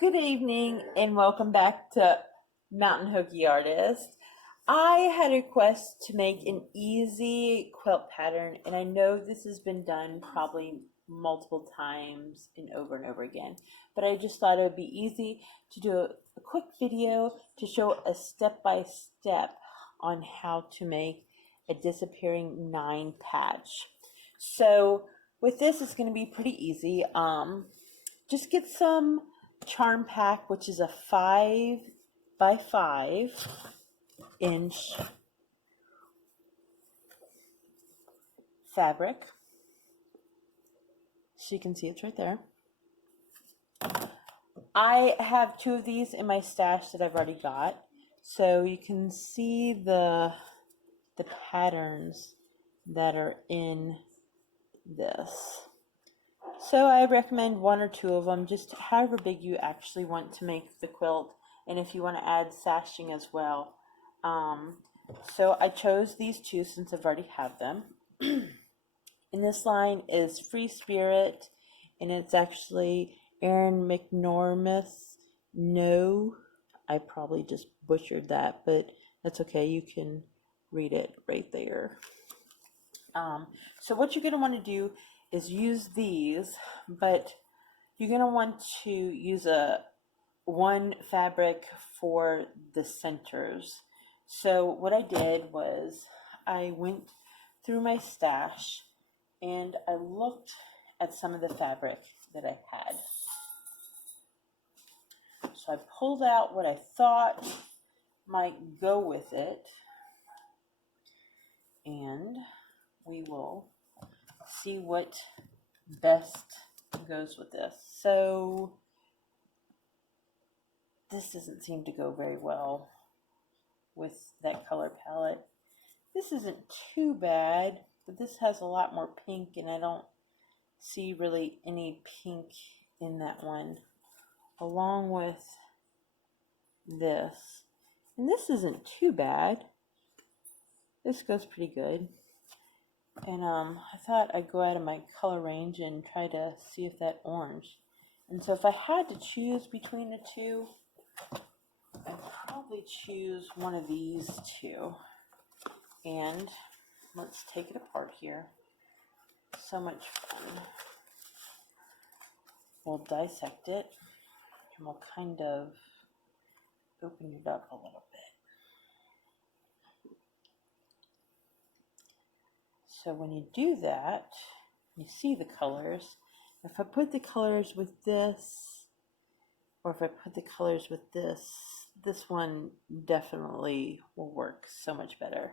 Good evening and welcome back to Mountain Hokey Artist. I had a request to make an easy quilt pattern, and I know this has been done probably multiple times and over again, but I just thought it would be easy to do a quick video to show a step-by-step on how to make a disappearing 9 patch. So with this, it's going to be pretty easy. Just get some charm pack, which is a 5 by 5 inch fabric. So you can see it's right there. I have 2 of these in my stash that I've already got, so you can see the patterns that are in this. So I recommend 1 or 2 of them, just however big you actually want to make the quilt, and if you want to add sashing as well. So I chose these 2 since I've already have them. And this line is Free Spirit, and it's actually Aaron McNormith. No, I probably just butchered that, but that's okay. You can read it right there. So what you're going to want to do is use these, but you're going to want to use one fabric for the centers. So what I did was I went through my stash and I looked at some of the fabric that I had. So I pulled out what I thought might go with it, and we will see what best goes with this. So this doesn't seem to go very well with that color palette. This isn't too bad, but this has a lot more pink, and I don't see really any pink in that one, along with this. And this isn't too bad. This goes pretty good. And I thought I'd go out of my color range and try to see if that orange. And so if I had to choose between the 2, I'd probably choose one of these 2. And let's take it apart here. So much fun. We'll dissect it, and we'll kind of open it up a little bit. So when you do that, you see the colors. If I put the colors with this, or if I put the colors with this one definitely will work so much better.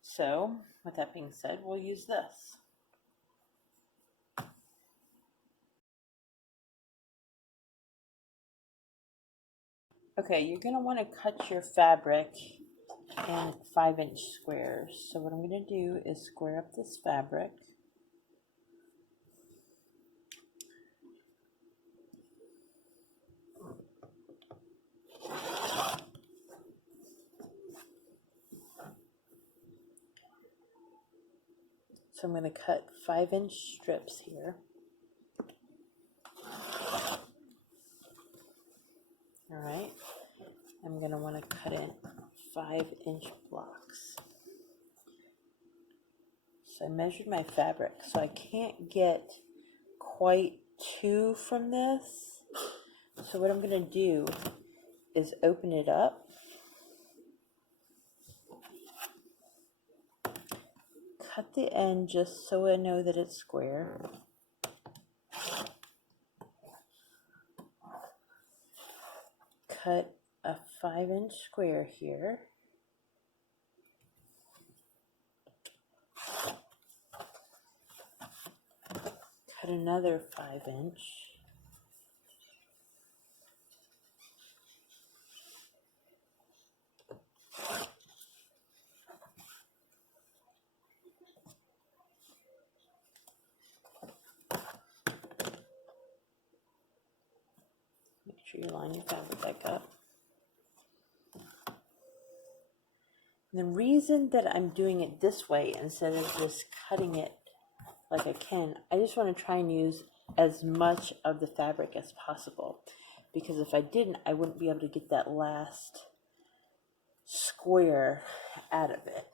So with that being said, we'll use this. Okay, you're going to want to cut your fabric in 5-inch squares. So what I'm going to do is square up this fabric. So I'm going to cut 5-inch strips here. All right. I'm going to want to cut in 5-inch blocks. So I measured my fabric, so I can't get quite 2 from this. So what I'm going to do is open it up, cut the end just so I know that it's square. Cut a 5-inch square here. Cut another 5-inch. Make sure you line your fabric back up. The reason that I'm doing it this way instead of just cutting it like I just want to try and use as much of the fabric as possible. because if I didn't, I wouldn't be able to get that last square out of it.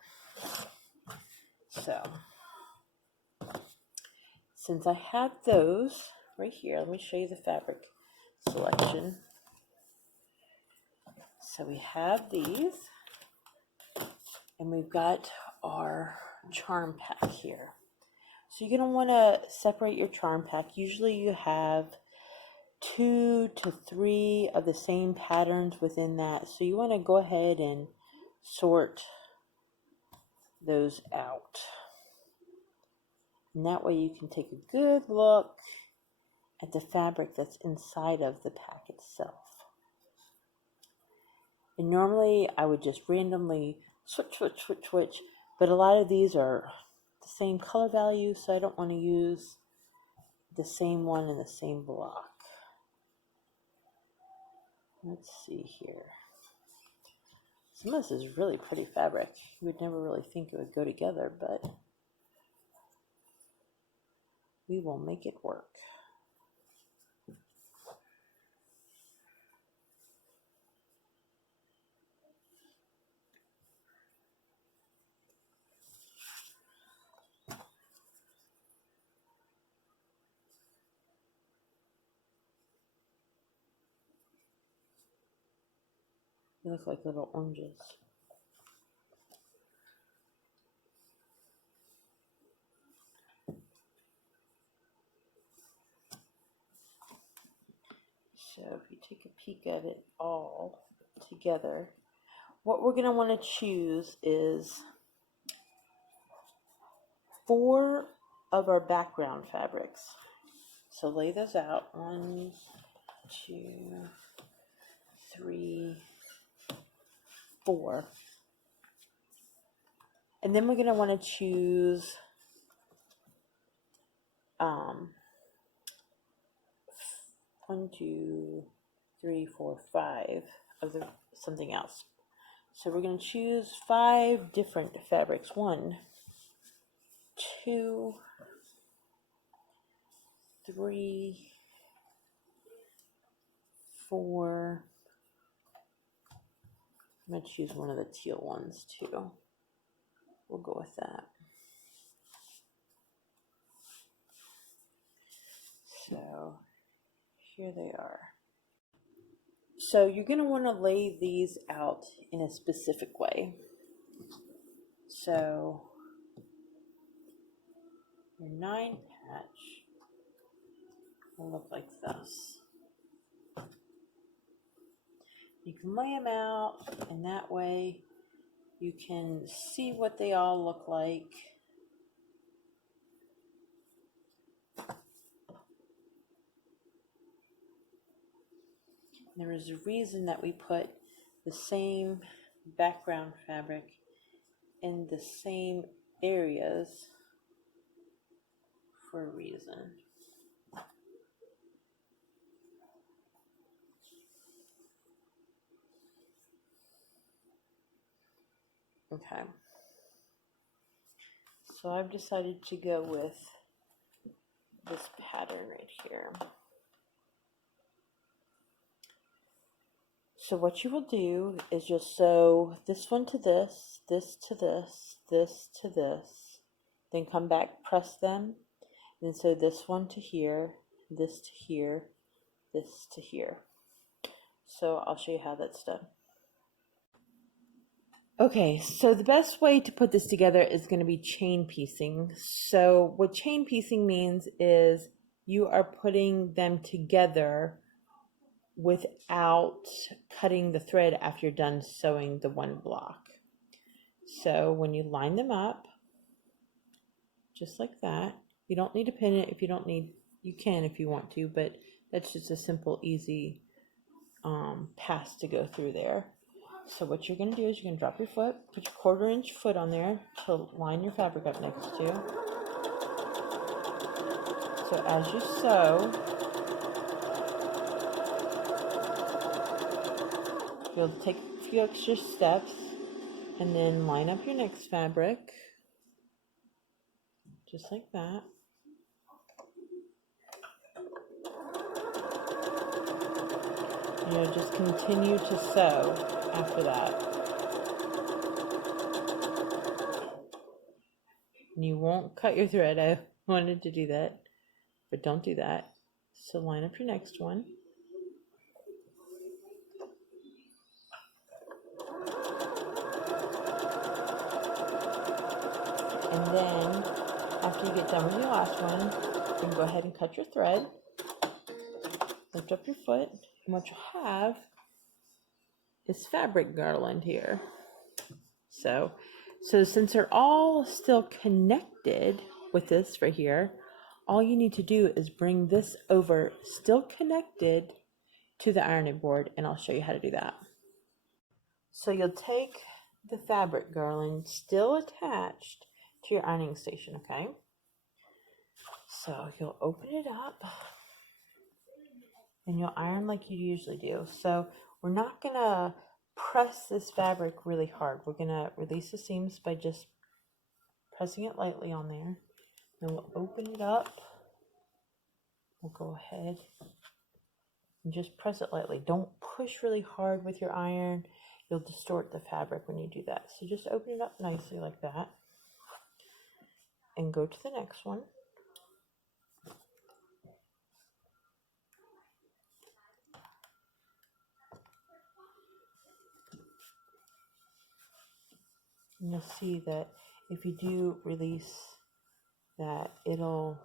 So since I have those right here, let me show you the fabric selection. So we have these, and we've got our charm pack here. So you're going to want to separate your charm pack. Usually you have 2 to 3 of the same patterns within that. So you want to go ahead and sort those out. And that way you can take a good look at the fabric that's inside of the pack itself. And normally I would just randomly switch, but a lot of these are the same color value, so I don't want to use the same one in the same block. Let's see here. Some of this is really pretty fabric. You would never really think it would go together, but we will make it work. They look like little oranges. So if you take a peek at it all together, what we're going to want to choose is 4 of our background fabrics. So lay those out. 1, 2, 3, 4. And then we're going to want to choose 1, 2, 3, 4, 5 of something else. So we're going to choose 5 different fabrics. 1, 2, 3, 4. I'm going to choose one of the teal ones too. We'll go with that. So here they are. So you're going to want to lay these out in a specific way. So your 9 patch will look like this. You can lay them out, and that way you can see what they all look like. There is a reason that we put the same background fabric in the same areas for a reason. Okay. So I've decided to go with this pattern right here. So what you will do is you'll sew this one to this, this to this, this to this, then come back, press them, and sew this one to here, this to here, this to here. So I'll show you how that's done. Okay, so the best way to put this together is going to be chain piecing. So what chain piecing means is you are putting them together without cutting the thread after you're done sewing the one block. So when you line them up, just like that, you don't need to pin it if you don't need, you can if you want to, but that's just a simple, easy pass to go through there. So what you're going to do is you're going to drop your foot, put your 1/4 inch foot on there to line your fabric up next to. So as you sew, you'll take a few extra steps and then line up your next fabric, just like that. And you'll just continue to sew after that. And you won't cut your thread. I wanted to do that, but don't do that. So line up your next one. And then after you get done with your last one, you can go ahead and cut your thread. Lift up your foot, and what you'll have is fabric garland here. So since they're all still connected with this right here, all you need to do is bring this over, still connected, to the ironing board, and I'll show you how to do that. So you'll take the fabric garland still attached to your ironing station, okay? So you'll open it up and you'll iron like you usually do. So we're not gonna press this fabric really hard. We're gonna release the seams by just pressing it lightly on there. Then we'll open it up. We'll go ahead and just press it lightly. Don't push really hard with your iron. You'll distort the fabric when you do that. So just open it up nicely like that. And go to the next one. And you'll see that if you do release that, it'll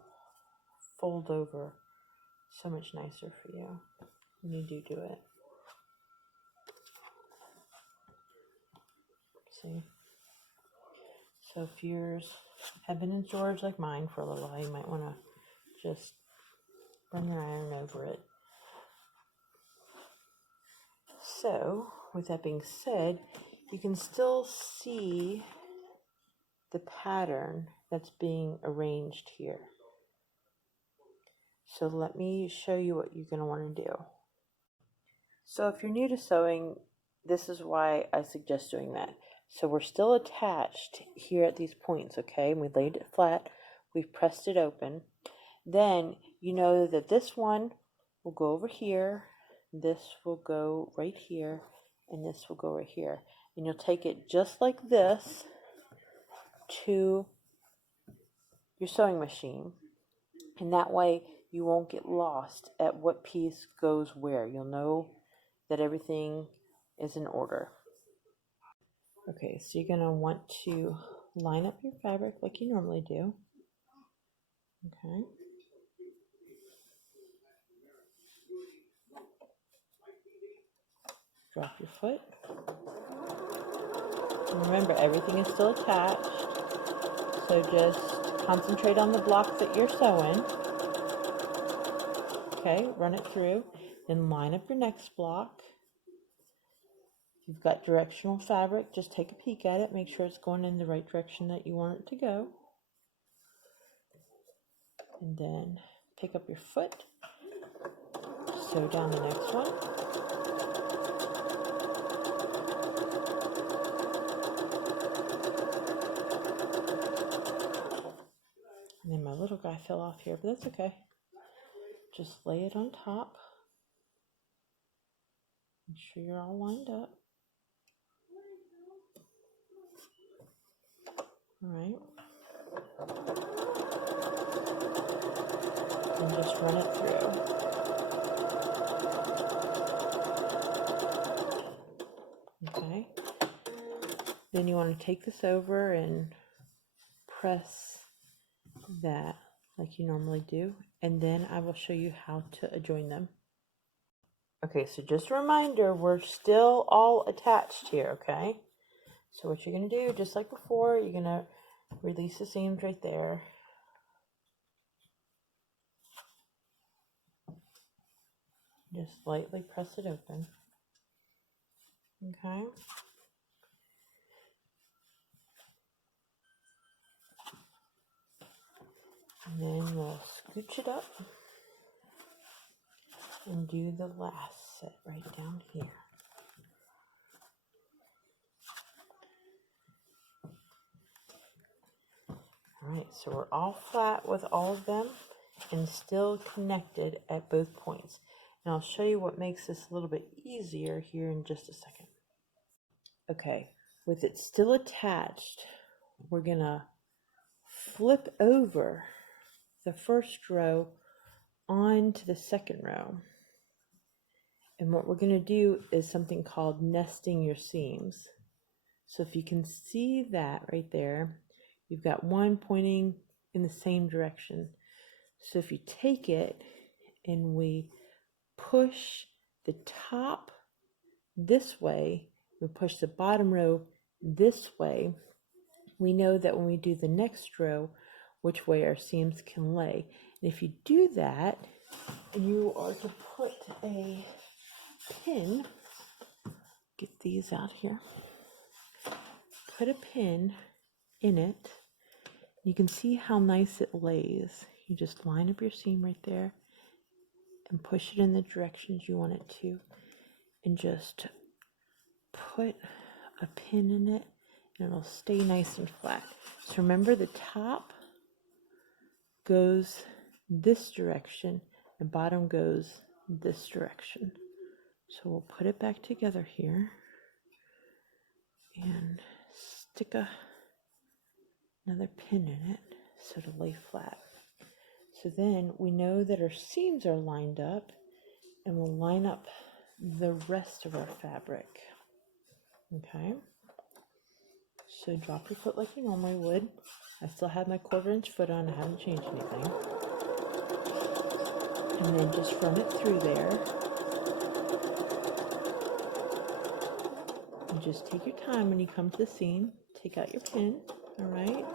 fold over so much nicer for you when you do it. See? So if yours have been in storage like mine for a little while, you might want to just run your iron over it. So with that being said, you can still see the pattern that's being arranged here. So let me show you what you're going to want to do. So if you're new to sewing, this is why I suggest doing that. So we're still attached here at these points, okay? And we laid it flat. We've pressed it open. Then you know that this one will go over here. This will go right here. And this will go right here. And you'll take it just like this to your sewing machine. And that way you won't get lost at what piece goes where. You'll know that everything is in order. Okay, so you're going to want to line up your fabric like you normally do. Okay. Drop your foot. And remember, everything is still attached. So just concentrate on the block that you're sewing. Okay, run it through. Then line up your next block. If you've got directional fabric, just take a peek at it. Make sure it's going in the right direction that you want it to go. And then pick up your foot. Sew down the next one. And then my little guy fell off here, but that's okay. Just lay it on top. Make sure you're all lined up. All right. And just run it through. Okay. Then you want to take this over and press that like you normally do. And then I will show you how to adjoin them. Okay, so just a reminder, we're still all attached here, okay? So what you're going to do, just like before, you're going to release the seams right there. Just lightly press it open. Okay. And then we'll scooch it up and do the last set right down here. Alright, so we're all flat with all of them and still connected at both points. And I'll show you what makes this a little bit easier here in just a second. Okay, with it still attached, we're gonna flip over the first row onto the second row. And what we're gonna do is something called nesting your seams. So if you can see that right there, you've got one pointing in the same direction. So if you take it and we push the top this way, we push the bottom row this way, we know that when we do the next row, which way our seams can lay. And if you do that, and you are to put a pin, get these out here, put a pin in it, you can see how nice it lays. You just line up your seam right there and push it in the directions you want it to, and just put a pin in it, and it'll stay nice and flat. So remember, the top goes this direction, the bottom goes this direction. So we'll put it back together here and stick another pin in it so it'll lay flat. So then we know that our seams are lined up, and we'll line up the rest of our fabric. Okay, so drop your foot like you normally would. I still have my 1/4-inch foot on, I haven't changed anything. And then just run it through there. And just take your time when you come to the seam. Take out your pin, all right?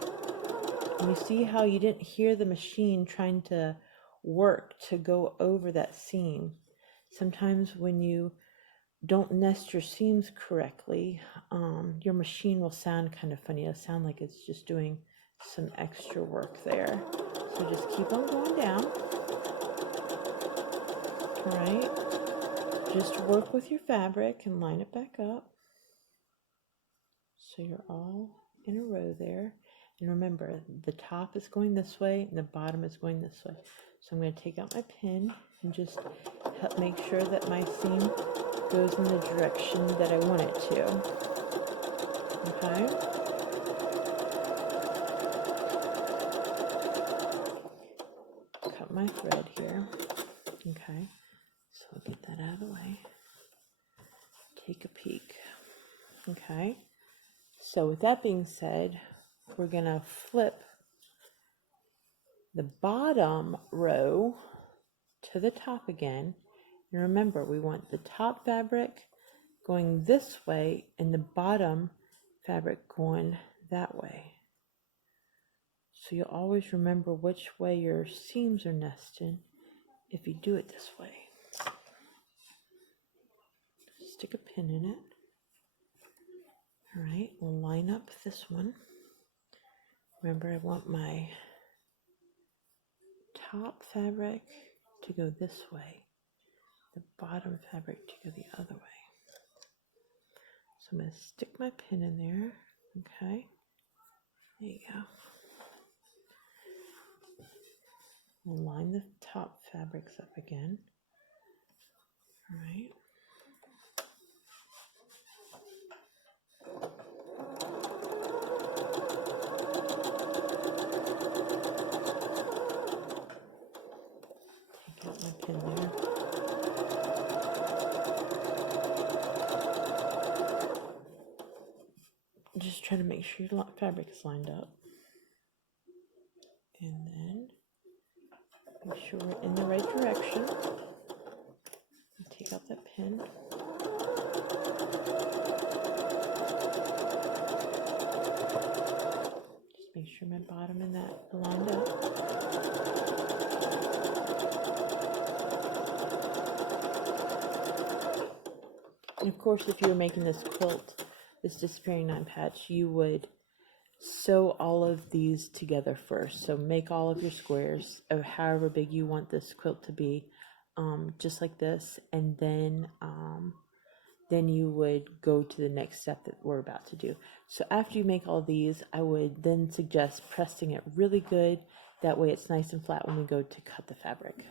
And you see how you didn't hear the machine trying to work to go over that seam. Sometimes when you don't nest your seams correctly, your machine will sound kind of funny. It'll sound like it's just doing some extra work there. So just keep on going down. All right, just work with your fabric and line it back up so you're all in a row there. And remember, the top is going this way and the bottom is going this way. So I'm going to take out my pin and just make sure that my seam goes in the direction that I want it to. Okay. Cut my thread here. Okay. So I'll get that out of the way. Take a peek. Okay. So with that being said, we're going to flip the bottom row to the top again. And remember, we want the top fabric going this way and the bottom fabric going that way. So you'll always remember which way your seams are nested if you do it this way. Stick a pin in it. All right, we'll line up this one. Remember, I want my top fabric to go this way, the bottom fabric to go the other way. So I'm going to stick my pin in there. Okay, there you go. We'll line the top fabrics up again. All right. Take out my pin there. Just try to make sure your fabric is lined up. And then make sure we're in the right direction. Take out that pin. Just make sure my bottom and that are lined up. And of course, if you were making this quilt, this disappearing 9 patch, you would sew all of these together first. So make all of your squares of however big you want this quilt to be, just like this, and then you would go to the next step that we're about to do. So after you make all these, I would then suggest pressing it really good. That way it's nice and flat when we go to cut the fabric.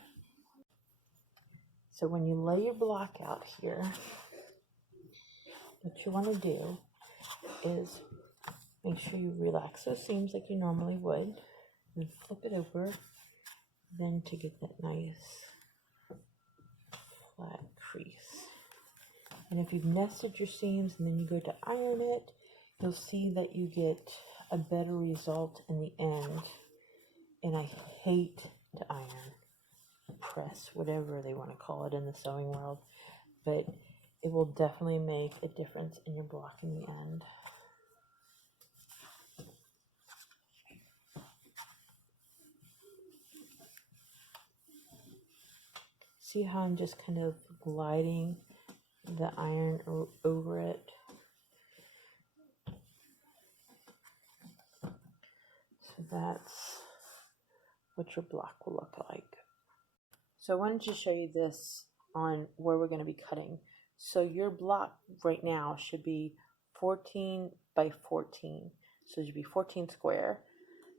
So when you lay your block out here, what you want to do is make sure you relax those seams like you normally would, and flip it over, then to get that nice flat crease. And if you've nested your seams and then you go to iron it, you'll see that you get a better result in the end. And I hate to iron, press, whatever they want to call it in the sewing world, but it will definitely make a difference in your block in the end. See how I'm just kind of gliding the iron over it? So that's what your block will look like. So I wanted to show you this on where we're going to be cutting. So your block right now should be 14 by 14. So it should be 14 square.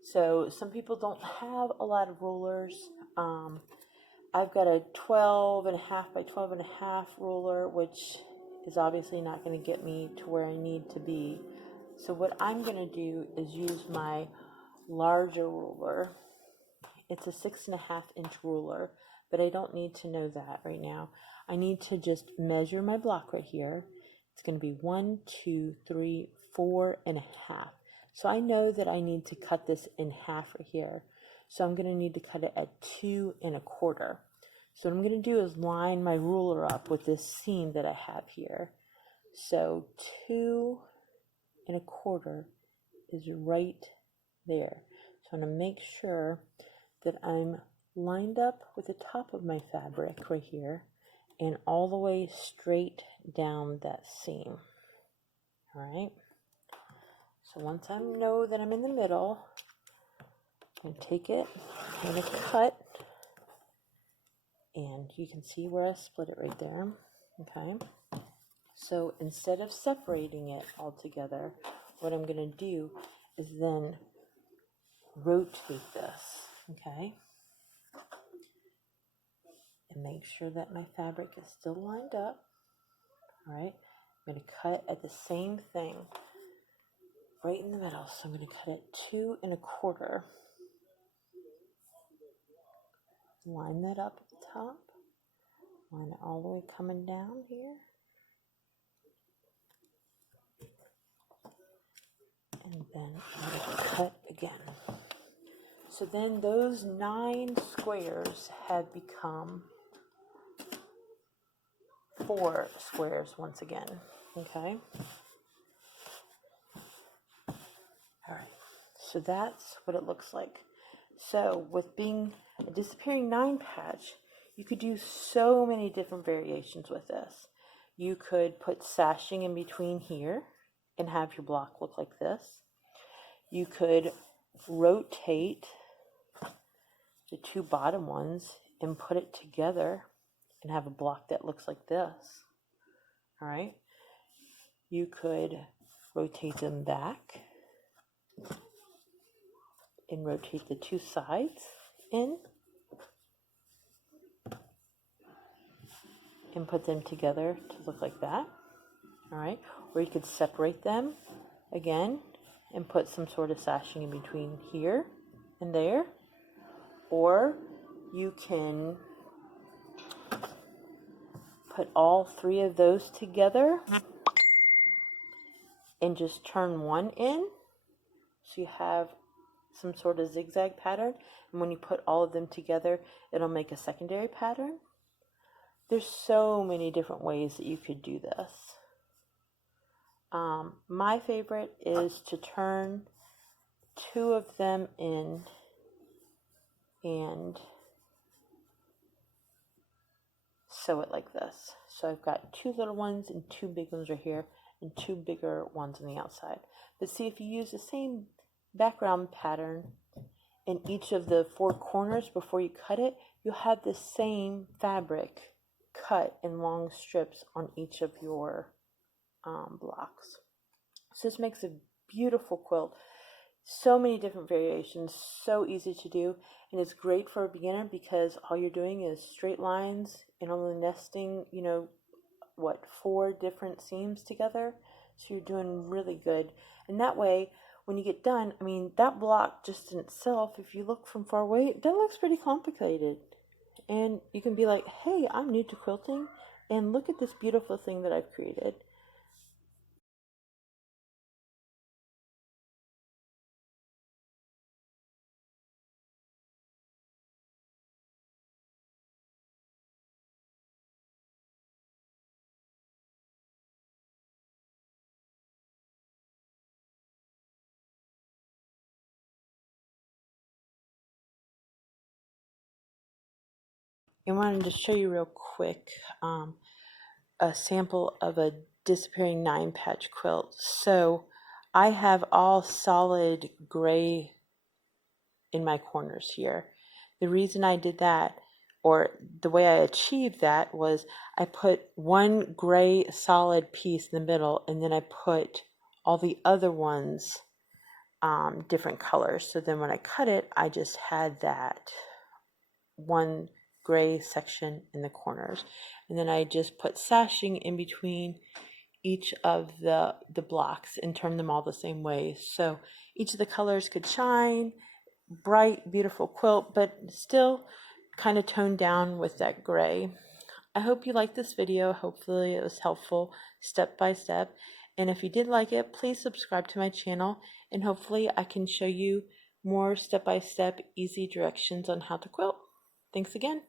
So some people don't have a lot of rulers. I've got a 12.5 by 12.5 ruler, which is obviously not going to get me to where I need to be. So what I'm going to do is use my larger ruler. It's a 6.5-inch ruler, but I don't need to know that right now. I need to just measure my block right here. It's going to be 1, 2, 3, 4.5. So I know that I need to cut this in half right here. So I'm going to need to cut it at 2 1/4. So what I'm going to do is line my ruler up with this seam that I have here. So 2 1/4 is right there. So I'm going to make sure that I'm lined up with the top of my fabric right here and all the way straight down that seam. All right. So once I know that I'm in the middle, I'm going to take it, I'm going to cut, and you can see where I split it right there. Okay. So instead of separating it all together, what I'm going to do is then rotate this. Okay. And make sure that my fabric is still lined up. All right. I'm going to cut at the same thing right in the middle. So I'm going to cut it 2 1/4. Line that up at the top. Line it all the way coming down here. And then I'm going to cut again. So then those 9 squares have become 4 squares once again. Okay. All right. So that's what it looks like. So with being a disappearing 9 patch, you could do so many different variations with this. You could put sashing in between here and have your block look like this. You could rotate the 2 bottom ones and put it together and have a block that looks like this. All right. You could rotate them back and rotate the 2 sides in and put them together to look like that. All right. Or you could separate them again and put some sort of sashing in between here and there. Or you can put all 3 of those together and just turn one in. So you have some sort of zigzag pattern. And when you put all of them together, it'll make a secondary pattern. There's so many different ways that you could do this. My favorite is to turn 2 of them in and sew it like this. So I've got 2 little ones and 2 big ones right here and 2 bigger ones on the outside. But see, if you use the same background pattern in each of the 4 corners before you cut it, you'll have the same fabric cut in long strips on each of your blocks. So this makes a beautiful quilt. So many different variations, so easy to do, and it's great for a beginner because all you're doing is straight lines and only nesting, you know, what, 4 different seams together. So you're doing really good. And that way, when you get done, I mean, that block just in itself, if you look from far away, that looks pretty complicated. And you can be like, hey, I'm new to quilting, and look at this beautiful thing that I've created. I wanted to show you real quick a sample of a disappearing 9-patch quilt. So I have all solid gray in my corners here. The reason I did that, or the way I achieved that, was I put one gray solid piece in the middle, and then I put all the other ones different colors. So then when I cut it, I just had that one gray section in the corners, and then I just put sashing in between each of the blocks and turned them all the same way, so each of the colors could shine. Bright, beautiful quilt, but still kind of toned down with that gray. I hope you liked this video. Hopefully it was helpful step by step, and if you did like it, please subscribe to my channel, and hopefully I can show you more step by step easy directions on how to quilt. Thanks again.